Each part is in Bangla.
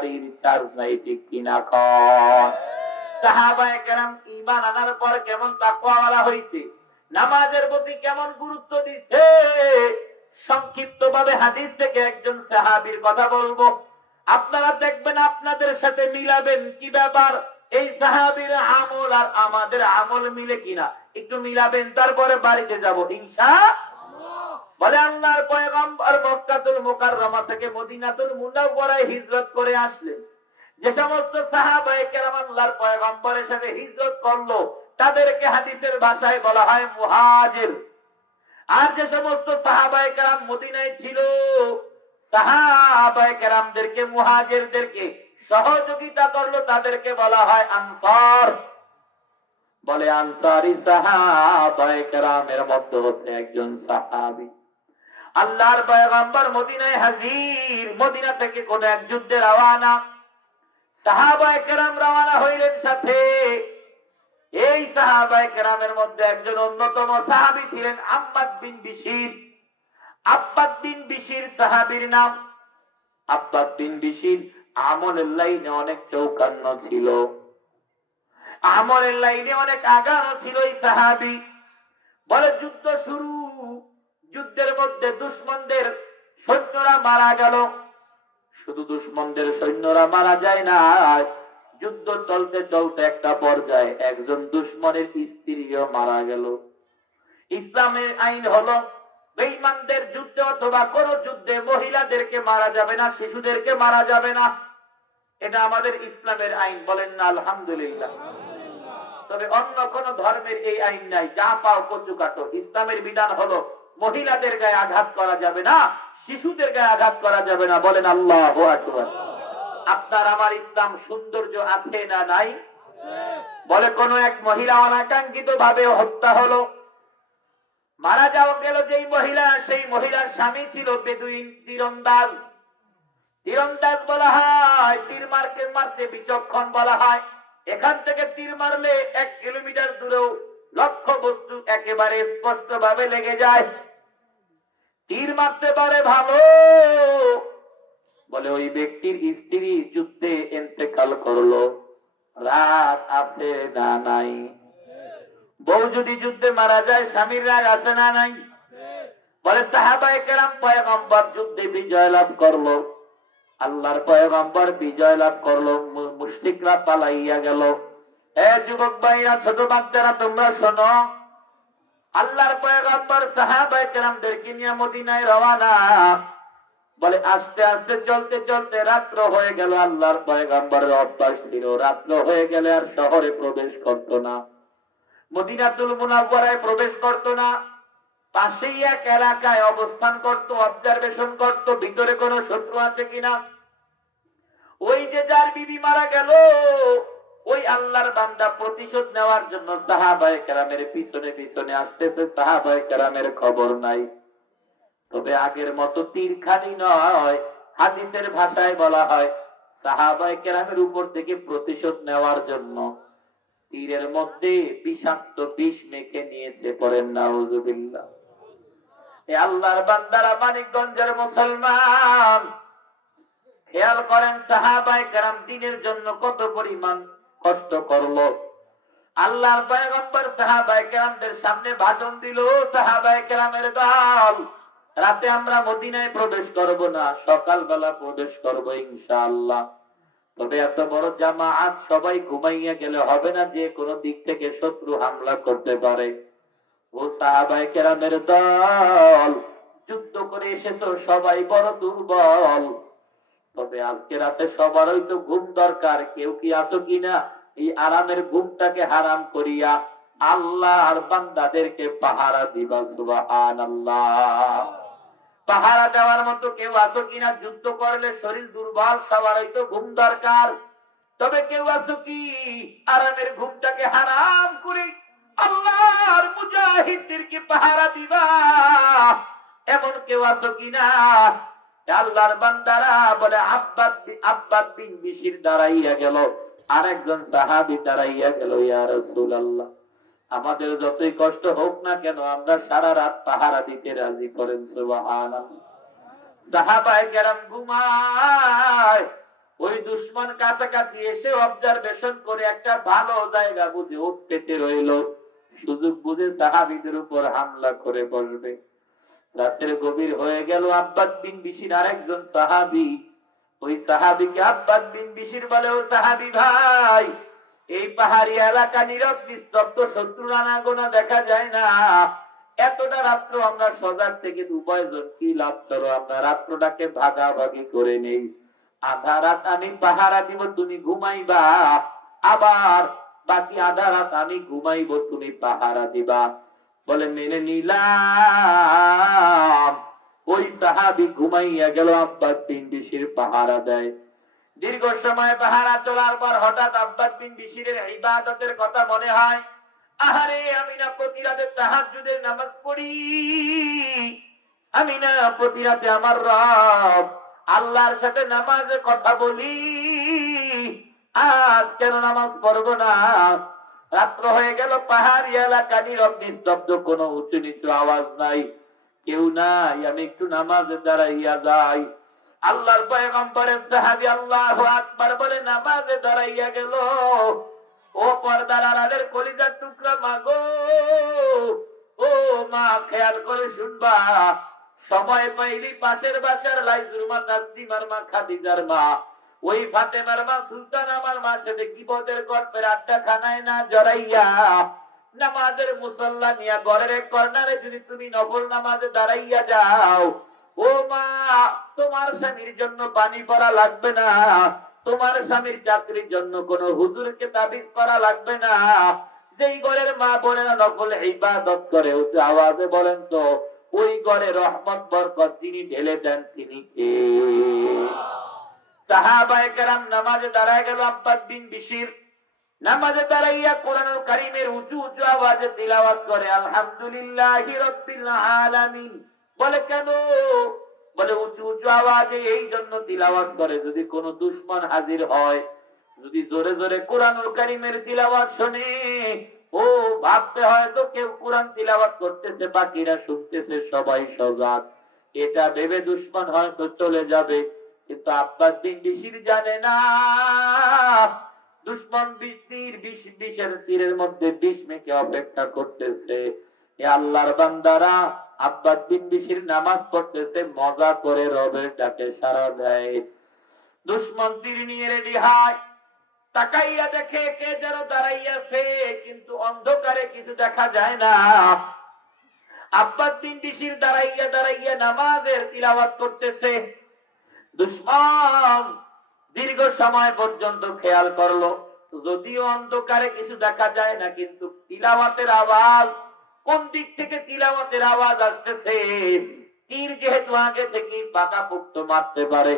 গাড়ির চার্জ নাই কিনা সাহাবায়ে কেরাম ঈমান আনার পর কেমন তাকওয়াওয়ালা হইছে? নামাজের প্রতি কেমন গুরুত্ব দিছে? সংক্ষিপ্ত ভাবে হাদিস থেকে একজন সাহাবীর কথা বলব। আপনারা দেখবেন আপনাদের সাথে মিলাবেন কি ব্যাপার? এই সাহাবীর আমল আর আমাদের আমল মিলে কিনা? একটু মিলাবেন, তারপরে বাড়িতে যাব, ইনশা বলে আল্লাহর পয়গম্বর মক্কাতুল মুকাররমা থেকে মদিনাতুল মুনাওয়ারায় হিজরত করে আসলেন। যে সমস্ত সাহাবায়ে কেরাম আল্লাহর পয়গম্বরের সাথে হিজরত করল, তাদেরকে হাদিসের ভাষায় বলা হয় মুহাজির। আর যে সমস্ত সাহাবায়ে কেরাম মদিনায় ছিল, সাহাবায়ে কেরামদেরকে, মুহাজিরদেরকে সহযোগিতা করল, তাদেরকে বলা হয় আনসার। বলে আনসারি সাহাবায়ে কেরামের মধ্যে হচ্ছে একজন সাহাবী। আল্লাহর পয়গম্বর মদিনায় হাজির। মদিনা থেকে কোন এক যুদ্ধে রওয়ানা কেরাম রওয়ানা হইলেন সাথে। এই কেরামের মধ্যে একজন অন্যতম ছিলেন আব্বাদ বিন বিশির। আব্বাদ বিন বিশির নাম। আব্বাদ বিন বিশির আমলের লাইনে অনেক চৌকান্ন ছিল। আমলের লাইনে অনেক আগানো ছিল এই সাহাবী। বলে, যুদ্ধ শুরু। যুদ্ধের মধ্যে দুশ্মনদের সৈন্যরা মারা গেল। শুধু দুশ্মনদের সৈন্যরা মারা যায় না যুদ্ধ চলতে চলতে একটা পর্যায়ে একজন দুশ্মনের স্ত্রীও মারা গেল। ইসলামের আইন হলো, বেঈমানদের যুদ্ধে অথবা কোন যুদ্ধে মহিলাদেরকে মারা যাবে না, শিশুদেরকে মারা যাবে না। এটা আমাদের ইসলামের আইন, বলেন না, আলহামদুলিল্লাহ। তবে অন্য কোন ধর্মের এই আইন নাই, যা পাও কচু কাটো ইসলামের বিধান হলো মহিলাদের গায়ে আঘাত করা যাবে না, শিশুদের গায়ে আঘাত করা যাবে না। বলেন আল্লাহ আপনার আমার ইসলাম সৌন্দর্য আছে না নাই? বলে কোন এক মহিলা অনাকাঙ্ক্ষিত ভাবে হত্যা হলো। মারা যাওয়া গেল যেই মহিলা, সেই মহিলার স্বামী ছিল বেদুইন তীরন্দাজ। তীরন্দাজ বলা হয়, তীর মারকে মারতে বিচক্ষণ বলা হয়। এখান থেকে তীর মারলে এক কিলোমিটার দূরেও লক্ষ্য বস্তু একেবারে স্পষ্ট ভাবে লেগে যায়। তীর মারতে পারে ভালো। বলে ওই ব্যক্তির স্ত্রী যুদ্ধে এন্তেকাল করল। রাগ আছে না নাই। বউ যদি যুদ্ধে মারা যায়, স্বামীর রাগ আছে না নাই? বলে সাহাবায়ে কেরাম পয়গম্বর যুদ্ধে বিজয় লাভ করল। আল্লাহর পয়গম্বর বিজয় লাভ করল মুশরিকরা পালাইয়া গেল। এ যুবক ভাইরা, ছোট বাচ্চারা, তোমরা শোনো আল্লাহর পয়গম্বর সাহাবায়ে কেরামদেরকে নিয়ে মদিনায় রওয়ানা বলে, আস্তে আস্তে, চলতে চলতে রাত্র হয়ে গেল, আল্লাহর পয়গম্বরের অভ্যাস ছিল, রাত্র হয়ে গেলে আর শহরে প্রবেশ করতো না। মদিনাতুল মুনাওয়ারায় প্রবেশ করতো না। পাশেই এক এলাকায় অবস্থান করত অবজারভেশন করত, ভিতরে কোনো শত্রু আছে কিনা? ওই যে যার বিবি মারা গেল ওই আল্লাহর বান্দা প্রতিশোধ নেওয়ার জন্য সাহাবায়ে কেরামের পিছনে পিছনে আসতেছে, সাহাবায়ে কেরামের খবর নাই। তবে আগের মতো তীরখানি নয়, হাদিসের ভাষায় বলা হয়, সাহাবায়ে কেরামের উপর থেকে প্রতিশোধ নেওয়ার জন্য। তীরের মধ্যে বিষাক্ত বিষ মেখে নিয়েছে পরেন নাউজুবিল্লাহ এ আল্লাহর বান্দারা মানিকগঞ্জের মুসলমান। খেয়াল করেন, সাহাবায়ে কেরাম দিনের জন্য কত পরিমাণ কষ্ট করল। আল্লাহর পয়গম্বর সাহাবায়ে কেরামদের সামনে ভাষণ দিল সাহাবায়ে কেরামের দল, রাতে আমরা মদিনায় প্রবেশ করব না, সকালবেলা প্রবেশ করব ইনশাআল্লাহ। তবে এত বড় জামাআত সবাই ঘুমাইয়া গেলে হবে না, যে কোনো দিক থেকে শত্রু হামলা করতে পারে। ও সাহাবায়ে কেরামের দল, যুদ্ধ করে এসেছ, সবাই বড় দুর্বল। তবে আজকে রাতে সবারই তো ঘুম দরকার। কেউ কি আসো কিনা? এই আরামের ঘুমটাকে হারাম করিয়া আল্লাহ আর বান্দাদেরকে পাহারা দিবা সুবাহান পাহারা দেওয়ার মতো কেউ আসো কিনা? যুদ্ধ করলে শরীর দুর্বল, সবারই তো ঘুম দরকার। তবে কেউ আসো কি? আরামের ঘুমটাকে হারাম করে আল্লাহর মুজাহিদদেরকে পাহারা দিবা। এমন কেউ আসো কিনা? আল্লাহর বান্দারা বলে আব্বাদ আব্বাদ বিন বিশির দাঁড়াইয়া গেল। আরেকজন সাহাবি দাঁড়াইয়া গেল, ইয়া রাসূলুল্লাহ, আমাদের যতই কষ্ট হোক না কেন, আমরা সারা রাত পাহারা দিতে রাজি করেন, সুবহানাল্লাহ। সাহাবায়ে কেরাম ঘুমায়। ওই দুশ্মন কাছাকাছি এসে অবজারভেশন করে একটা ভালো জায়গা বুঝে উঠতে রইল। সুযোগ বুঝে সাহাবিদের উপর হামলা করে বসবে। রাতের গভীর হয়ে গেল আব্বাদ বিন বিশির আরেকজন সাহাবি। ওই সাহাবিকে আব্বাদ বিন বিশির বলে, ও সাহাবি ভাই, এই পাহাড়ি এলাকা নীরব, নিস্তব্ধ, শত্রু আনাগোনা দেখা যায় না। এতটা রাত্র আমরা সজাগ থেকে উভয়জন কি লাভ? করো আমরা রাত্রটাকে ভাগাভাগি করে নেই। আধা রাত আমি পাহারা দিব, তুমি ঘুমাইবা। আবার বাকি আধা রাত আমি ঘুমাইব, তুমি পাহারা দিবা। বলে মেনে নিলাম। ওই সাহাবি ঘুমাইয়া গেল, আব্বাস বিন বিশির পাহারা দেয়। দীর্ঘ সময় পাহারা চলার পর হঠাৎ আব্বাস বিন ইবাদতের কথা মনে হয়। আহারে, আমি না নামাজ পড়ি। আমি না আমার রব আল্লাহর সাথে নামাজে কথা বলি। আজ কেন নামাজ পড়ব না? রাত্র হয়ে গেল, পাহাড়ি এলাকা, নীরব, নিস্তব্ধ, কোনো উঁচু নিচু আওয়াজ নাই। কেউ নাই, আমি একটু নামাজে দাঁড়াইয়া যাই। আল্লাহর পয়গম্বরের সাহাবি আল্লাহ আকবার বলে, নামাজে দাঁড়াইয়া গেল। ও পর্দার আড়ালের কলিজার টুকরা, মাগো। ও মা, খেয়াল করে শুনবা। সময় পাইলি পাশের বাসার লাইজুর মা তাসলিমার মা, খাদিজার মা। ওই ফাতেমার মা সুলতান আমার মা সাথে বিপদের গল্পের আড্ডা খানায় না জড়াইয়া নামাজের মুসল্লা নিয়া ঘরের এক কর্নারে যদি তুমি নফল নামাজে দাঁড়াইয়া যাও, ও মা, তোমার স্বামীর জন্য পানি পড়া লাগবে না, তোমার স্বামীর চাকরির জন্য কোন হুজুরকে তাবিজ করা লাগবে না। যেই ঘরের মা বোনেরা নকল ইবাদত করে উচ্চ আওয়াজে বলেন তো, ওই ঘরে রহমত, বরকত যিনি ঢেলে দেন তিনি কে? এই জন্য তিলাওয়াত করে, যদি কোন দুশ্মন হাজির হয়, যদি জোরে জোরে কোরআনুল কারীমের তিলাওয়াত শুনে, ও ভাবতে হয়তো কেউ কোরআন তিলাওয়াত করতেছে, বাকিরা শুনতেছে, সবাই সজাগ। এটা ভেবে দুশ্মন হয়তো চলে যাবে। কিন্তু আব্বাস বিন বিশির জানে না। দুশ্মন বৃষ্টির বিষ বিষের তীরের মধ্যে বিষ মেখে অপেক্ষা করতেছে। আল্লাহর বান্দারা আব্বাস বিন বিশির নামাজ পড়তেছে, মজা করে রবের ডাকে সারা দেয়। দুশ্মন তীর নিয়ে রেডি হয়। তাকাইয়া দেখে কে যেন দাঁড়াইয়াছে, কিন্তু অন্ধকারে কিছু দেখা যায় না। আব্বাস বিন বিশির দাঁড়াইয়া দাঁড়াইয়া নামাজের তিলাওয়াত করতেছে। দুশ্মন দীর্ঘ সময় পর্যন্ত খেয়াল করল। যদিও অন্ধকারে কিছু দেখা যায় না, কিন্তু তিলাওয়াতের আওয়াজ, কোন দিক থেকে তিলাওয়াতের আওয়াজ আসতেছে? তীর যেহেতু আগে থেকে পাকা পুক্ত মারতে পারে,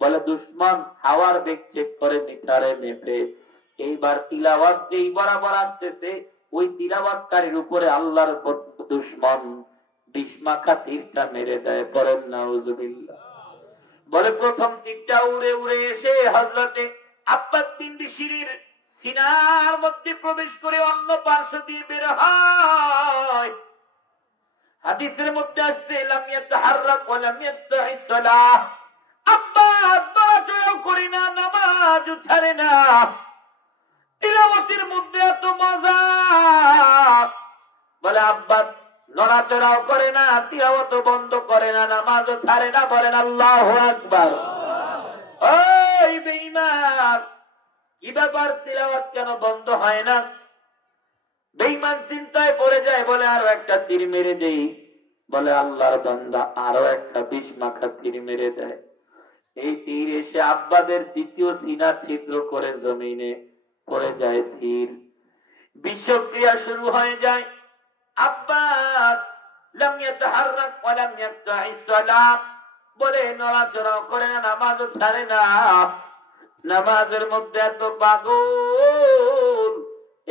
বলে দুশ্মন হাওয়ার বেগ চেক করে মিটারে মেপে। এইবার তিলাওয়াত যেই বরাবর আসতেছে, ওই তিলাওয়াতকারীর উপরে আল্লাহর দুশ্মন বিষ্মাখা তীরটা মেরে দেয় পরেন নাউজুবিল্লাহ বলে প্রথম তীরটা উড়ে উড়ে এসে হজরতে আব্বাস বিন বিশিরির সিনার মধ্যে প্রবেশ করে অন্য পার্শ্ব দিয়ে বের হয়। হাদিসের মধ্যে আসছে, লাম ইয়াতাহাররাক ওয়া লাম ইয়াত্তাইস সালাহ। আব্বাস নড়াচড়াও করে না, নামাজও ছাড়ে না। তিলাওয়াতের মধ্যে এত মজা। বলে আব্বাস নড়াচড়াও করে না তিলাওয়াত বন্ধ করে না, নামাজও ছাড়ে না, বলেন আল্লাহু আকবার। ওই বেঈমান, কি ব্যাপার তিলাওয়াত কেন বন্ধ হয় না? বেঈমান চিন্তায় পড়ে যায়, বলে আরও একটা তীর মেরে দেই। বলে আল্লাহর বান্দা আরও একটা বিষ মাখা তীর মেরে দেয়। এই তীর এসে আব্বাদের দ্বিতীয় সিনা ছিদ্র করে জমিনে পড়ে যায় তীর। বিষক্রিয়া শুরু হয়ে যায়। আব্বাস ইয়াতাহাররাক ওয়া সালাত। বলে করে না ছাড়ে না। নামাজের মধ্যে এত পাগল।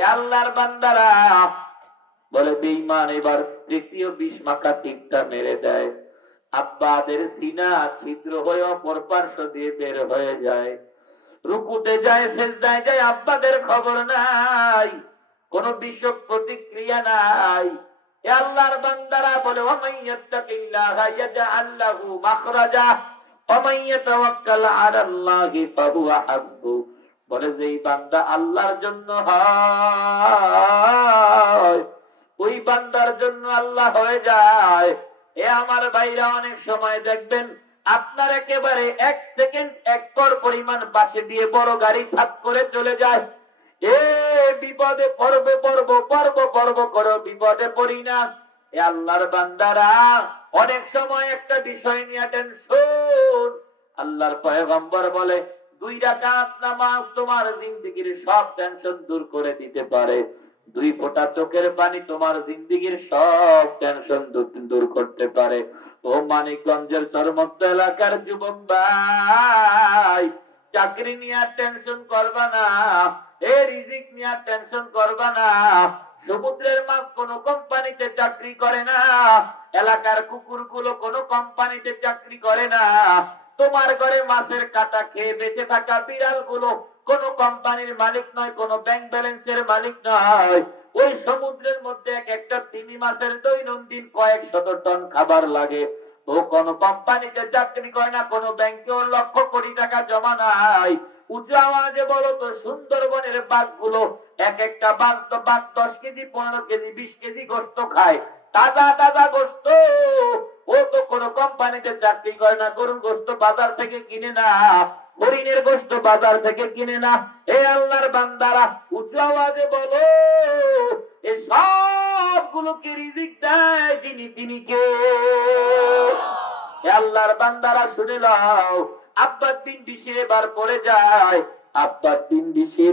আল্লাহর বান্দারা বলে, বেঈমান, এবার তৃতীয় বিষ মাখা তীরটা মেরে দেয়। আব্বাদের সিনা ছিদ্র হয়ে অপর পার্শ্ব দিয়ে বের হয়ে যায়। রুকুতে যায়, সেজদায় যায়, আব্বাদের খবর নাই। কোন বিশ্ব প্রতিক্রিয়া নাই। আল্লাহর বান্দারা বলে বলে যে বান্দা আল্লাহর জন্য ওই বান্দার জন্য আল্লাহ হয়ে যায়। এ আমার ভাইরা অনেক সময় দেখবেন, আপনার একেবারে এক সেকেন্ড এক কর পরিমাণ পাশে দিয়ে বড় গাড়ি ছাপ করে চলে যায়। এ বিপদে পর্ব পর্ব পর্ব পর্ব করো বিপদে পড়ি না। এ আল্লাহর বান্দারা, অনেক সময় একটা বিষয় নিয়ে টেনশন আল্লাহর পয়গম্বর বলে, দুই রাকাত নামাজ তোমার জিন্দগির সব টেনশন দূর করে দিতে পারে। দুই ফোঁটা চোখের পানি তোমার জিন্দগির সব টেনশন দূর করতে পারে। ও মানিকগঞ্জের চরমত্ত এলাকার যুবক ভাই, চাকরি নিয়ে টেনশন করবা না। সমুদ্রের মাছ কোন কোম্পানিতে চাকরি করে না। এলাকার কুকুরগুলো কোন কোম্পানিতে চাকরি করে না। তোমার ঘরে মাছের কাটা খেয়ে বেঁচে থাকা বিড়ালগুলো কোন কোম্পানির মালিক নয়, কোন ব্যাংক ব্যালেন্সের মালিক নয়। ওই সমুদ্রের মধ্যে এক একটা তিমি মাসের দৈনন্দিন কয়েক শত টন খাবার লাগে। ও কোন কোম্পানিতে চাকরি করে না, কোন ব্যাংকে লক্ষ কোটি টাকা জমা নাই। উঁচু আওয়াজে বলো তো, সুন্দরবনের বাঘগুলো এক একটা বাঘ তো বাঘ দশ কেজি, পনেরো কেজি, বিশ কেজি গোস্ত খায়। তাজা তাজা গোস্ত। ও তো কোন কোম্পানিতে চাকরি করে না, গরুর গোস্ত বাজার থেকে কিনে না, হরিণের গোস্ত বাজার থেকে কিনে না। এ আল্লাহর বান্দারা, উঁচু আওয়াজে বলো, এ সবগুলোকে রিজিক দেয় যিনি, তিনি কে? আল্লাহর বান্দারা শুনে নাও আব্বার দিন বিশে এবার পড়ে যায়। আব্বার দিন বিশে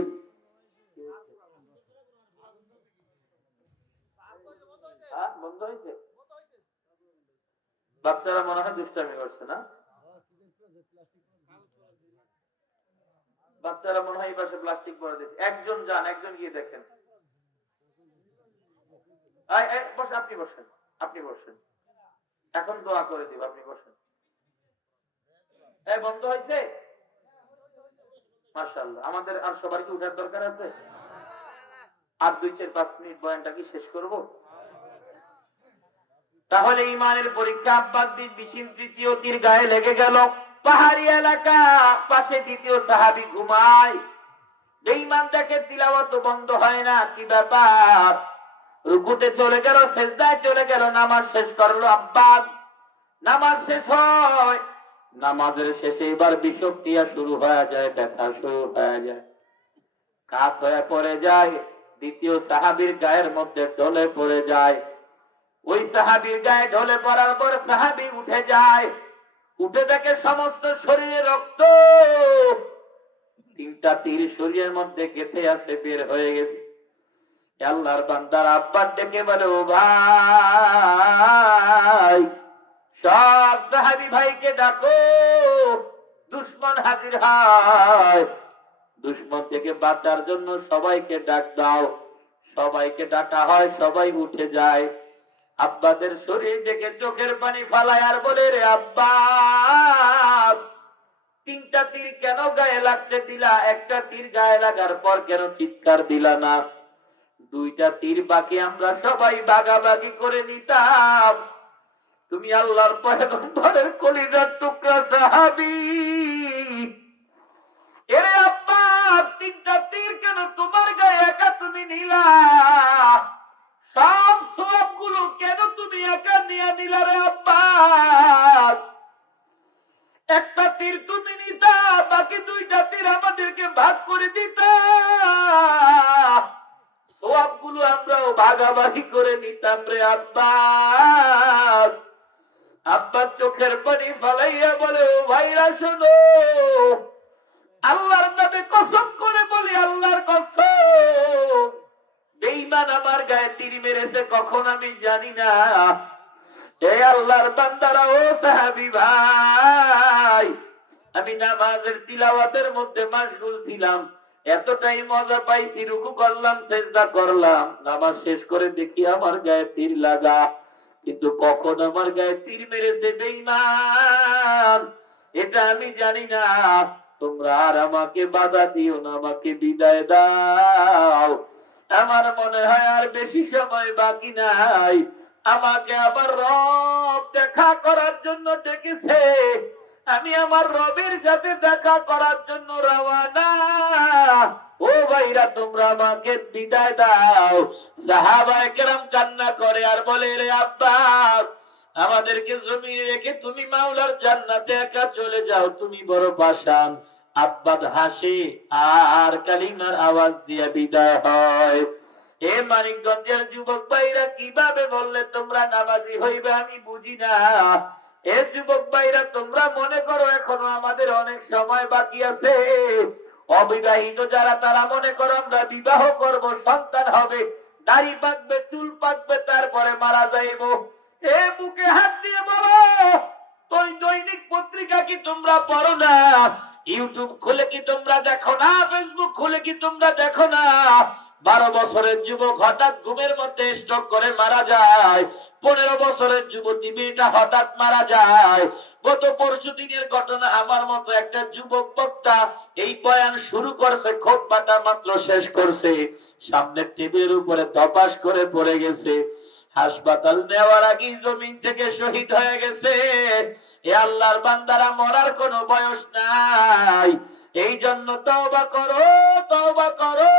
হ্যাঁ, বাচ্চারা মনে হয় দুষ্টামি করছে না? বাচ্চারা মনে হয় এই পাশে প্লাস্টিক পরে দিয়েছে। একজন যান একজন গিয়ে দেখেন। আপনি বসেন আপনি বসেন। এখন দোয়া করে দিব আপনি বসেন। এই, বন্ধ হয়েছে? মাশাআল্লাহ। আমাদের আর সবার কি উঠার দরকার আছে? আর দুই চার পাঁচ মিনিট বয়ানটা কি শেষ করব? তাহলে ইমানের পরীক্ষা আব্বাস বিশিন তৃতীয় তীর গায়ে লেগে গেল। পাহাড়ি এলাকা, পাশে দ্বিতীয় সাহাবি ঘুমায়। বেঈমান দেখে তিলাওয়াত বন্ধ হয় না, কি ব্যাপার? রুকুতে চলে গেল, সেজদায় চলে গেল, নামাজ শেষ করল আব্বাস। নামাজ শেষ হয় নামাজের শেষে এবার বিষক্রিয়া শুরু হয়ে যায়, ব্যথা শুরু হয়ে যায়। কাত হয়ে পড়ে যায়, দ্বিতীয় সাহাবীর গায়ের মধ্যে ঢলে পড়ে যায়। ওই সাহাবীর গায়ে ঢলে পড়ার পর সাহাবি উঠে যায়। উঠে দেখে সমস্ত শরীরে রক্ত। তিনটা তীর শরীরের মধ্যে গেথে আছে, বের হয়ে গেছে। আল্লাহর বান্দার আব্বার ডেকে বলে, ও ভাই সব সাহাবি ভাইকে ডাকো, দুশ্মন হাজির হয়। দুশ্মন থেকে বাঁচার জন্য সবাইকে ডাক দাও। সবাইকে ডাকা হয়, সবাই উঠে যায়। আব্বাদের শরীর থেকে চোখের পানি ফালায় আর বলে, রে আব্বা, তিনটা তীর কেন গায়ে লাগতে দিলা? একটা তীর গায়ে লাগার পর কেন চিৎকার দিলা না? দুইটা তীর বাকি আমরা সবাই বাগাবাগি করে নিতাম। তুমি আল্লাহর পয়গম্বরের কলিজার টুকরা সাহাবি। এরে আব্বা তিনটা তীর কেন তোমার গায়ে একা তুমি নিলা? সব সবগুলো কেন তুমি একা নিয়ে নিলা রে আব্বা? একটা তীর তুমি নিতা বাকি দুইটা তীর আমাদেরকে ভাগ করে দিতা। সবগুলো আমরাও ভাগাভাগি করে নিতাম রে আব্বা। আব্বার চোখের পানি ফালাইয়া বলে, ও ভাইরা, শোনো। আল্লাহর নামে কসম করে বলি, আল্লাহর কসম। বেঈমান আমার গায়ে তীর মেরেছে, কখন আমি জানি না। এ আল্লাহর বান্দারা, ও সাহাবি ভাই, আমি নামাজের তিলাওয়াতের মধ্যে মাশগুল ছিলাম। এতটাই মজা পাইছি, রুকু করলাম, সেজদা করলাম। নামাজ শেষ করে দেখি আমার গায়ে তীর লাগা। কিন্তু কখন আমার গায়ে তীর মেরেছে বেঈমান? এটা আমি জানি না। তোমরা আর আমাকে বাধা দিও না, আমাকে বিদায় দাও। আমার মনে হয় আর বেশি সময় বাকি নাই। আমাকে আবার রব দেখা করার জন্য ডেকেছে। আমি আমার রবের সাথে দেখা করার জন্য রওয়ানা ও ভাইরা, তোমরা আমাকে বিদায় দাও। সাহাবায়ে কেরাম কান্না করে আর বলে, রে আমাদেরকে জমিয়ে রেখে তুমি মাওলার জান্নাতে একা চলে যাও, তুমি বড় পাশান আব্বা হাসে আর কালিমার আওয়াজ দিয়ে বিদায় হয়। এ মানিকগঞ্জের যুবক ভাইরা, কীভাবে বললে তোমরা নামাজি হইবে আমি বুঝি না। এ যুবক ভাইরা, তোমরা মনে করো এখনও আমাদের অনেক সময় বাকি আছে। অবিবাহিত যারা তারা মনে করো আমরা বিবাহ করব, সন্তান হবে দাড়ি পাকবে, চুল পাকবে, তারপরে মারা যাইব। এ মুখে হাত দিয়ে বলো ওই দৈনিক পত্রিকা কি তোমরা পড়ো না? ইউটিউব খুলে কি তোমরা দেখো না? ফেসবুক খুলে কি তোমরা দেখো না? বারো বছরের যুবক হঠাৎ ঘুমের মধ্যে স্ট্রোক করে মারা যায়। পনেরো বছরের যুবতী মেয়েটা হঠাৎ মারা যায়। গত পরশু দিনের ঘটনা আমার মতো একটা যুবক বক্তা এই বয়ান শুরু করছে খোটবাটা মাত্র শেষ করছে। সামনের টেবিলের উপরে তপাস করে পড়ে গেছে। হাসপাতাল নেওয়ার আগেই জমিন থেকে শহীদ হয়ে গেছে। এ আল্লাহর বান্দারা মরার কোনো বয়স নাই। এই জন্য তওবা করো তওবা করো।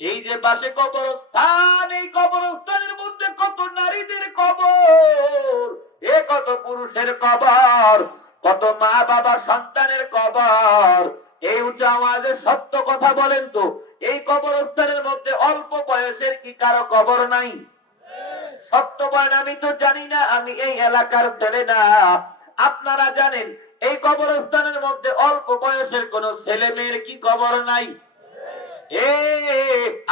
এই যে পাশে কবরস্থান, এই কবরস্থানের মধ্যে কত নারীদের কবর? এ কত পুরুষের কবর? কত মা বাবা সন্তানের কবর? এই উচ্চ আমাদের সত্য কথা বলেন তো। এই কবরস্থানের মধ্যে অল্প বয়সের কি কারও কবর নাই? সত্য বলেন আমি তো জানি না, আমি এই এলাকার ছেলে না। আপনারা জানেন, এই কবরস্থানের মধ্যে অল্প বয়সের কোন ছেলে মেয়ের কি কবর নাই?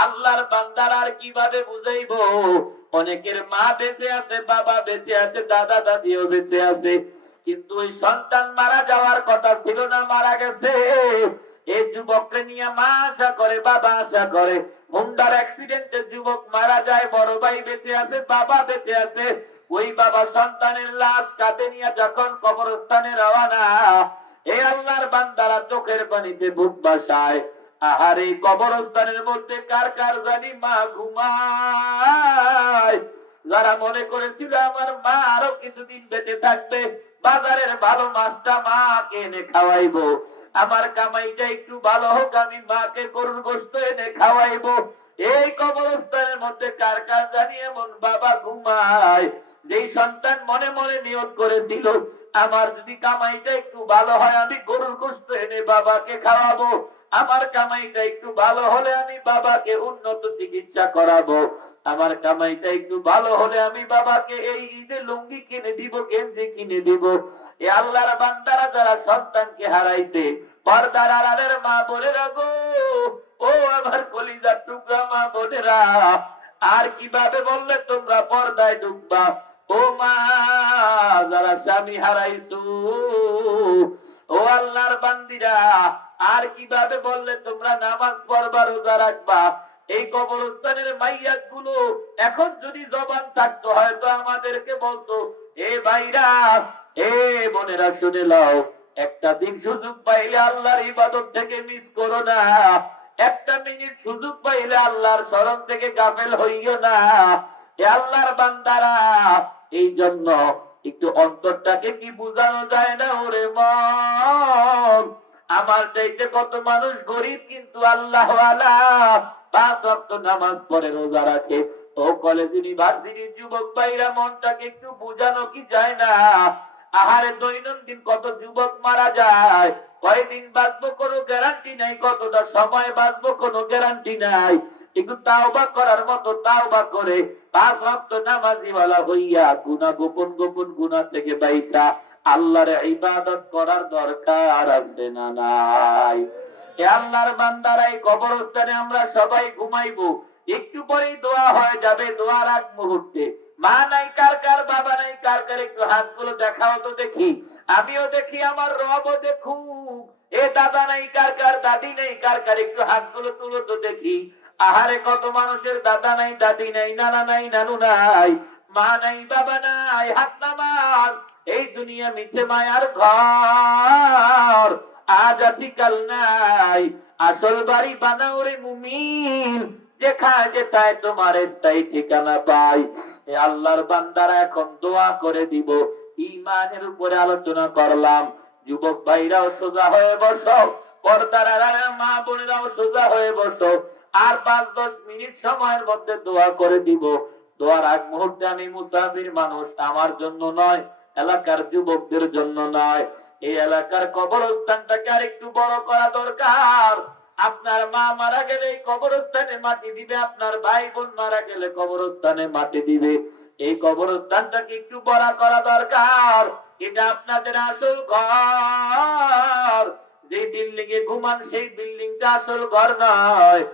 আল্লাহর বান্দার আর কীভাবে বুঝাইবো? অনেকের মা বেঁচে আছে, বাবা বেঁচে আছে, দাদা দাদিও বেঁচে আছে। কিন্তু ওই সন্তান মারা যাওয়ার কথা ছিল না, মারা গেছে। এই যুবককে নিয়ে মা আশা করে, বাবা আশা করে। হুন্ডার অ্যাক্সিডেন্টে যুবক মারা যায়, বড় ভাই বেঁচে আছে, বাবা বেঁচে আছে। ওই বাবা সন্তানের লাশ কাঁধে নিয়ে যখন কবরস্থানে রওয়ানা এই আল্লাহর বান্দারা চোখের পানিতে বুক বাসায়। আহার, এই কবরস্থানের মধ্যে কার কার জানি মা ঘুমায়। যারা মনে করেছিল আমার মা আরও কিছুদিন বেঁচে থাকবে বাজারের ভালো মাছটা মাকে এনে খাওয়াইবো। আমার কামাইটা একটু ভালো হোক, আমি মাকে গরুর গোস্ত এনে খাওয়াইবো। এই কবরস্থানের মধ্যে কার কার জানি এমন বাবা ঘুমায়। যেই সন্তান মনে মনে নিয়োগ করেছিল, আমার যদি কামাইটা একটু ভালো হয়, আমি গরুর গোস্ত এনে বাবাকে খাওয়াবো। আমার কামাইটা একটু ভালো হলে আমি বাবাকে উন্নত চিকিৎসা করাবো। আমার কামাইটা একটু ভালো হলে আমি বাবাকে এই ঈদে লুঙ্গি কিনে দিব, গেঞ্জি কিনে দিব। এ আল্লাহর বান্দারা যারা সন্তানকে হারাইছে, পর্দার আড়ালের মা বলে রাখো ও আমার কলিজার টুকরা মা বোনেরা, আর কীভাবে বললে তোমরা পর্দায় ঢুকবা? ও মা, যারা স্বামী হারাইছো ও আল্লাহর বান্দিরা, আর কীভাবে বললে তোমরা নামাজ পড়বা, রোজা রাখবা? এই কবরস্থানের মাইয়াতগুলো এখন যদি জবান থাকতো, হয়তো আমাদেরকে বলতো, এ ভাইরা, এ বোনেরা, শুনে লও একটা দিন সুযোগ পাইলে আল্লাহর ইবাদত থেকে মিস করো না। একটা মিনিট সুযোগ পাইলে আল্লাহর স্মরণ থেকে গাফেল হইও না। এ আল্লাহর বান্দারা, এই জন্য একটু অন্তরটাকে কি বোঝানো যায় না ওরে মন? আমার চাইতে কত মানুষ গরিব কিন্তু আল্লাহ পাঁচ অক্ট নামাজ পড়ে, রোজা রাখে। ও কলেজ ইউনিভার্সিটির যুবক ভাইরা মনটাকে একটু বোঝানো কি যায় না? আহারে দৈনন্দিন কত যুবক মারা যায়। কয়দিন বাঁচবো কোনো গ্যারান্টি নাই, কতটা সময় বাঁচবো কোনো গ্যারান্টি নাই। একটু তাওবা করার মতো তাওবা করে পাঁচ নামাজি ওয়ালা হইয়া গুনাহ, গোপন গোপন গুনাহ থেকে বাইচা আল্লাহর ইবাদত করার দরকার আছে না নাই? আল্লাহর বান্দারা এই কবরস্থানে আমরা সবাই ঘুমাইবো, একটু পরেই দোয়া হয়ে যাবে, দোয়ার আগ মুহূর্তে। মা নাই, কার কার, বাবা নাই, কার কার, একটু হাতগুলো দেখাও তো দেখি। আমিও দেখি আমার রবও দেখুক। এ দাদা নাই, কার কার, দাদি নেই, কার কার, একটু হাতগুলো তুলো তো দেখি। আহারে কত মানুষের দাদা নাই, দাদি নাই, নানা নাই, নানু নাই, মা নাই, বাবা নাই, হাত নামাজ। এই দুনিয়া মিছে মায়ার ঘর। আজ আছি কাল নাই। আসল বাড়ি বানাও রে মুমিন। তোমার স্থায়ী ঠিকানা পাই। আল্লাহর বান্দারা এখন দোয়া করে দিব। ইমানের উপরে আলোচনা করলাম। যুবক ভাইরাও সোজা হয়ে বসো। পর্দার মা বোনেরাও সোজা হয়ে বসো। আর পাঁচ, দশ মিনিট সময়ের মধ্যে দোয়া করে দিব। দোয়ার আগ মুহূর্তে আমি মুসাফির মানুষ, আমার জন্য নয়, এলাকার যুবকদের জন্য নয়। এই এলাকার কবরস্থানটাকে আর একটু বড় করা দরকার। আপনার মা মারা গেলে কবরস্থানে মাটি দিবে, আপনার ভাই বোন মারা গেলে কবরস্থানে মাটি দিবে। এই কবরস্থানটাকে একটু বড় করা দরকার। এটা আপনাদের আসল ঘর। যে বিল্ডিং এ ঘুমান, সেই বিল্ডিংটা আসল ঘর নয়।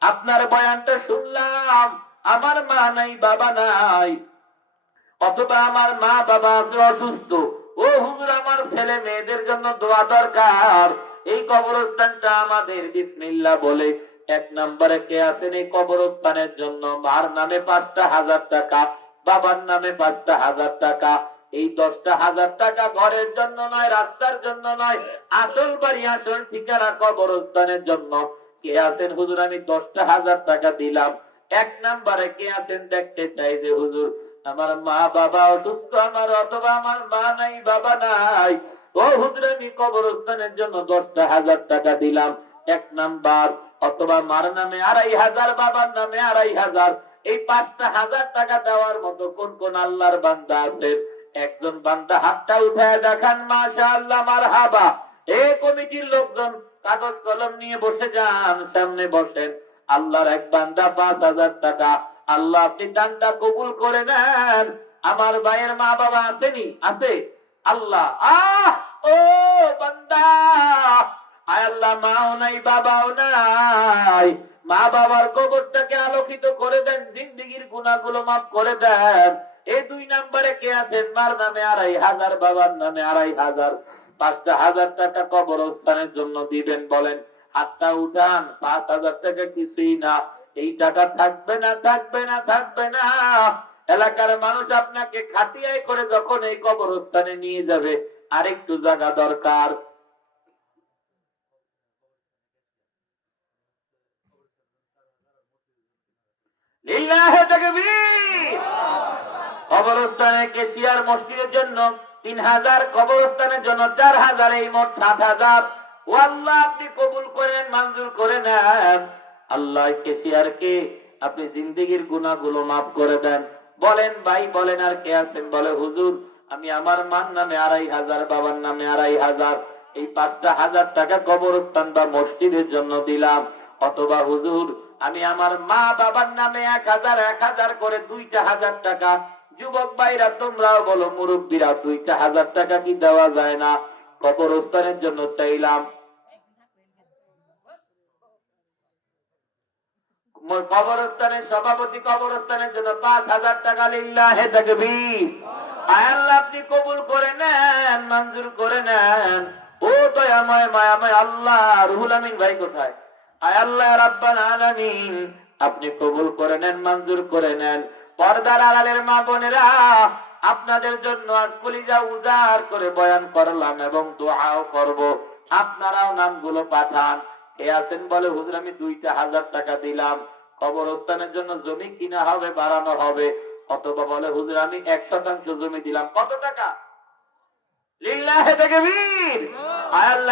আপনার বয়ানটা শুনলাম। আমার মা নাই, বাবা নাই। অথবা আমার মা, বাবা আছে, অসুস্থ। ও হুজুর, আমার ছেলে মেয়েদের জন্য দোয়া দরকার। এই কবরস্থানটা আমাদের বিসমিল্লাহ বলে। এক নম্বরে কে আছেন এই কবরস্থানের জন্য? মার নামে পাঁচটা হাজার টাকা, বাবার নামে পাঁচটা হাজার টাকা। এই দশটা হাজার টাকা ঘরের জন্য নয়, রাস্তার জন্য নয়, আসল বাড়ি, আসল ঠিকানা, কবরস্থানের জন্য। কে আছেন? হুজুর, আমি দশটা হাজার টাকা দিলাম। এক নম্বরে কে আছেন দেখতে চাই যে হুজুর, আমার মা বাবা অসুস্থ, আমার অথবা আমার মা নাই, বাবা নাই। ও হুজুর, আমি কবরস্থানের জন্য দশটা হাজার টাকা দিলাম। এক নাম্বার, অথবা মার নামে আড়াই হাজার, বাবার নামে আড়াই হাজার। এই পাঁচটা হাজার টাকা দেওয়ার মতো কোন কোন আল্লাহর বান্দা আছেন? একজন বান্দা হাতটা উঠায় দেখান মাশা আল্লাহ মার হাবা এই কমিটির লোকজন কাগজ কলম নিয়ে বসে যান, সামনে বসেন। আল্লাহর এক বান্দা পাঁচ হাজার টাকা। আল্লাহ আপনি দানটা কবুল করে নেন। আমার ভাইয়ের মা বাবা আসেনি? আছে? আল্লাহ, আহ, ও বান্দা! আয় আল্লাহ, মাও নাই, বাবাও নাই। মা বাবার কবরটাকে আলোকিত করে দেন, জিন্দিগির গুণাগুলো মাফ করে দেন। এই দুই নাম্বারে কে আছেন মার নামে আড়াই হাজার, বাবার নামে আড়াই হাজার। পাঁচটা হাজার টাকা কবরস্থানের জন্য দিবেন, বলেন, হাতটা উঠান, পাঁচ হাজার টাকা কিছুই না। এই টাকা থাকবে না থাকবে না থাকবে না। এলাকার মানুষ আপনাকে খাটিয়াই করে যখন এই কবরস্থানে নিয়ে যাবে, আরেকটু জায়গা দরকার। লিল্লাহে তাকবীর! কবরস্থানে কেশিয়ার মসজিদের জন্য তিন হাজার, কবরস্থানের জন্য চার হাজার, এই মোট সাত হাজার। ও আল্লাহ, আপনি কবুল করেন, মঞ্জুর করে নেন। আল্লাহ কেশিয়ারকে আপনি জিন্দিগির গুণাগুলো মাফ করে দেন। বলেন, ভাই, বলেন, আর কে আছেন? বলে, হুজুর, আমি আমার মার নামে আড়াই হাজার, বাবার নামে আড়াই হাজার। এই পাঁচটা হাজার টাকা কবরস্থান বা মসজিদের জন্য দিলাম। অথবা, হুজুর, আমি আমার মা বাবার নামে এক হাজার এক হাজার করে দুইটা হাজার টাকা যুবক ভাইরা, তোমরাও বলো, মুরব্বীরা, দুইটা হাজার টাকা কি দেওয়া যায় না? কবরস্থানের জন্য চাইলাম। কবরস্থানের সভাপতি কবরস্থানের জন্য পাঁচ হাজার টাকা লিল্লাহে তাকবীর। আয় আল্লাহ, আপনি কবুল করে নেন, মঞ্জুর করে নেন। ও দয়াময়, মায়াময় আল্লাহ, রুহুল আমিন ভাই কোথায়? আয় আল্লাহ, রাব্বাল আলামিন, আপনি কবুল করে নেন, মঞ্জুর করে নেন। পর্দার আড়ালের মা বোনেরা আপনাদের জন্য আজ কলিজা উজাড় করে বয়ান করলাম এবং দোয়াও করব। আপনারাও নামগুলো পাঠান। কে আছেন বলে হুজুর আমি দুইটা হাজার টাকা দিলাম। কবরস্থানের জন্য জমি কিনা হবে বাড়ানো হবে। অথবা বলে হুজুর আমি এক শতাংশ জমি দিলাম। কত টাকা?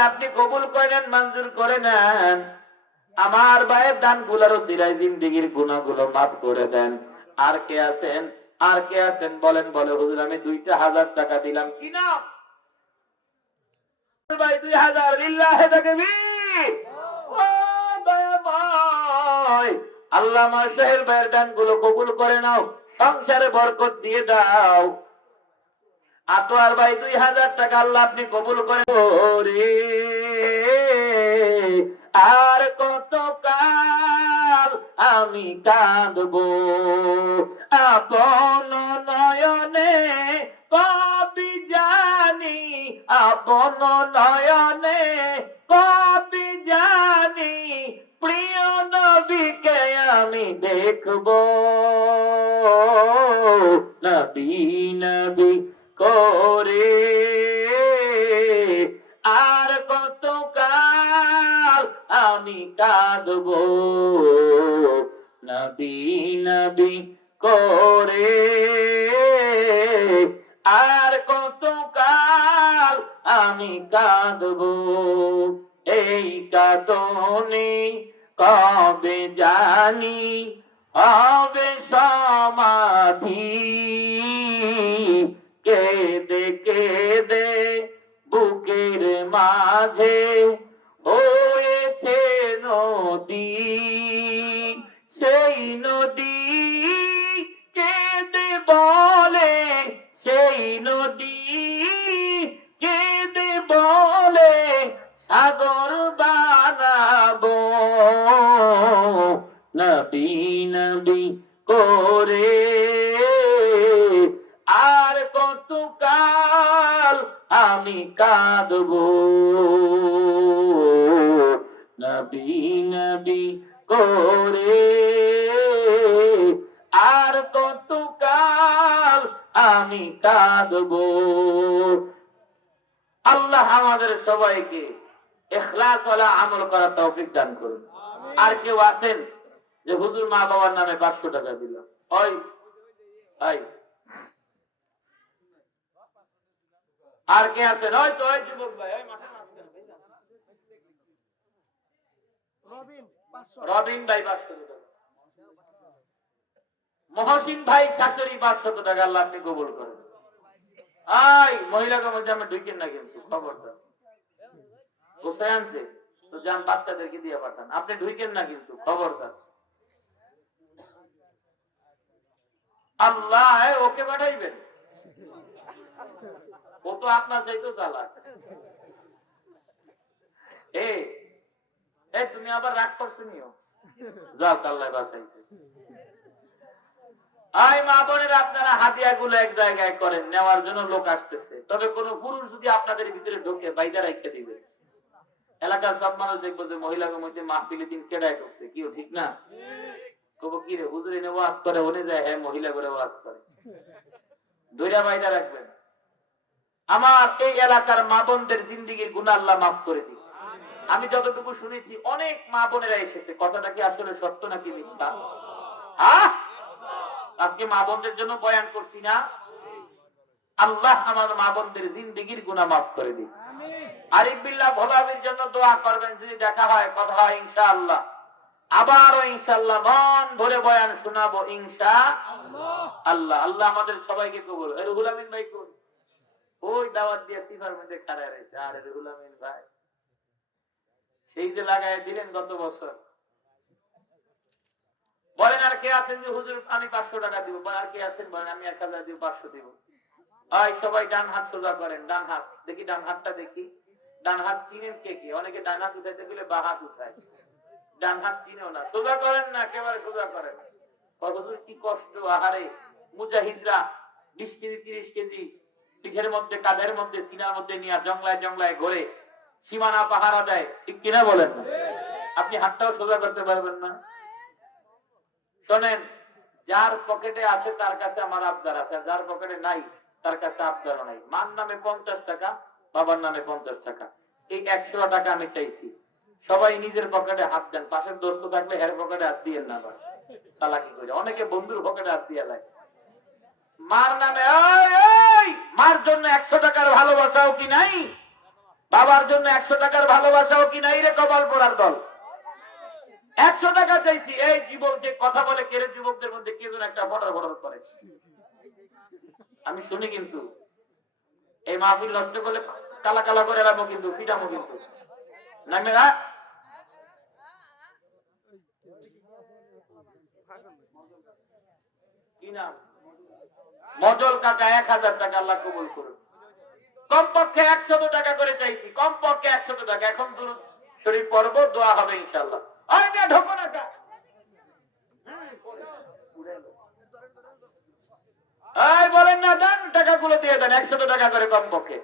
আপনি কবুল মঞ্জুর করে নেন। আমার ভাইয়ের দান গুলারও সিরাই জিন্দিগির গুণাগুলো মাফ করে দেন। আর কে আছেন? আর কে আছেন? বলেন বলে হুজুর আমি দুইটা হাজার টাকা দিলাম। কি নাম? ভাই দুই হাজার। লিল্লাহে তাকবীর। আল্লাহ আমার শাহের ভাইয়ের দানগুলো কবুল করে নাও সংসারে বরকত দিয়ে দাও। আতোয়ার ভাই দুই হাজার টাকা আল্লাহ আপনি কবুল করে আর কত আমি কাঁদব। আপন নয়নে কবি জানি, আপন নয়নে কবি জানি, প্রিয় নবীকে আমি দেখব। নবী নবী করে আর আমি কাঁদব নবী নবী করে। আর কত কাল আমি কাঁদব। এই কাঁদনে কবে জানি, হবে সমাধি। কেদে কেদে বুকের মাঝে নদী কেঁদে বলে, সেই নদী কেঁদে বলে, সাগর বানাবো নবী নবী করে আর কত আমি কাঁদব। নবী নবী করে আমি কাঁদব। আল্লাহ আমাদের সবাইকে এখলাস আমল করার তৌফিক দান করুন। আর কেউ আছেন যে হুজুর মা বাবার নামে পাঁচশো টাকা দিল? ওই ওই। আর কে আছেন? ওই তো ওই যুবক ভাই ওই মাঠের মাঝখানে, রবিন ভাই পাঁচশো মহসিন ভাই শাশুড়ি পাঁচশত টাকা আল্লাহ আপনি করেন। আই মহিলাকে মধ্যে আমি ঢুকেন না কিন্তু, খবরদার। গোসাই আনছে, তো যান, বাচ্চাদেরকে দিয়ে পাঠান। আপনি ঢুকেন না কিন্তু আল্লাহ ওকে পাঠাইবেন? ও তো আপনার চাইতেও চালাক। এ তুমি আবার রাগ করছ নিও। যাও আল্লাহ বাঁচাইছে। আপনারা হাতিয়া গুলো এক জায়গায় করেন, নেওয়ার জন্য লোক আসতেছে। তবে কোন পুরুষ যদি আপনাদের ভিতরে ঢোকে, বাইদা দিবে। এলাকার সব মানুষ দেখব যে কেডায় ঢুকছে। ঠিক না? হ্যাঁ আমার এই এলাকার মা বোনদের জিন্দিগির মাফ করে দিন আমি যতটুকু শুনেছি, অনেক মা বোনেরা এসেছে। কথাটা কি আসলে সত্য নাকি মিথ্যা? আজকে মা বোনদের জন্য বয়ান করছি না। আল্লাহ আমার মা বোনদের জিন্দিগির গুণা মাফ করে দিন আরিফ বিল্লাহ ভোলাবির জন্য দোয়া করবেন যদি দেখা হয় কথা হয় ইনশাআল্লাহ। আবারও ইনশাআল্লাহ মন ভরে বয়ান শোনাবো ইনশা আল্লাহ আল্লাহ আমাদের সবাইকে কবুল। এ রুহুল আমিন ভাই কোন ওই দাওয়াত দিয়ে সিফার মধ্যে খাড়ায় রয়েছে। আরে রুহুল আমিন ভাই সেই যে লাগায় দিলেন গত বছর। বলেন আর কে আছেন যে, হুজুর, আমি পাঁচশো টাকা দিব। বলেন, আর কে আছেন? বলেন, আমি এক হাজার দিব পাঁচশো দিব। হয় সবাই ডান হাত সোজা করেন, ডান হাত। দেখি, ডান হাতটা দেখি। ডান হাত চিনেন কে কে? অনেকে ডান হাত উঠাইতে গেলে বা হাত উঠায়। ডান হাত চিনেও না। সোজা করেন না, একেবারে সোজা করেন। কতদূর কি কষ্ট, আহারে। মুজাহিদরা বিশ কেজি, তিরিশ কেজি পিঠের মধ্যে, কাঁধের মধ্যে, সিনার মধ্যে নিয়ে জংলায় জংলায় ঘোরে সীমানা পাহারা দেয়। ঠিক কিনা বলেন? আপনি হাতটাও সোজা করতে পারবেন না। শোনেন, যার পকেটে আছে তার কাছে আমার আবদার আছে যার পকেটে নাই, তার কাছে আবদার নাই। মার নামে পঞ্চাশ টাকা, বাবার নামে পঞ্চাশ টাকা। এই একশো টাকা আমি চাইছি। সবাই নিজের পকেটে হাত দেন, পাশের দোস্ত থাকলে এর পকেটে হাত দিয়ে না চালাকি করে। অনেকে বন্ধুর পকেটে হাত দিয়ে লাগে মার নামে মার জন্য একশো টাকার ভালোবাসাও কি নাই? বাবার জন্য একশো টাকার ভালোবাসাও কি নাই রে কপাল পড়ার দল? একশো টাকা চাইছি। এই যুবক যে কথা বলে কেরে যুবকদের মধ্যে কে যেন একটা বর্ডার বর্ডার করে। আমি শুনি কিন্তু, এই মাহফিল নষ্ট করলে কালা কালা করে রাখব কিন্তু পিটামো কিন্তু। নামে না? মজল কাকা, এক হাজার টাকা আল্লাহ কবুল করুন। কমপক্ষে একশত টাকা করে চাইছি, কমপক্ষে একশত টাকা। এখন শরীফ পর্ব দোয়া হবে ইনশাল্লাহ আর বলেন না দেন টাকাগুলো দিয়ে দেন একশত টাকা করে কমপক্ষে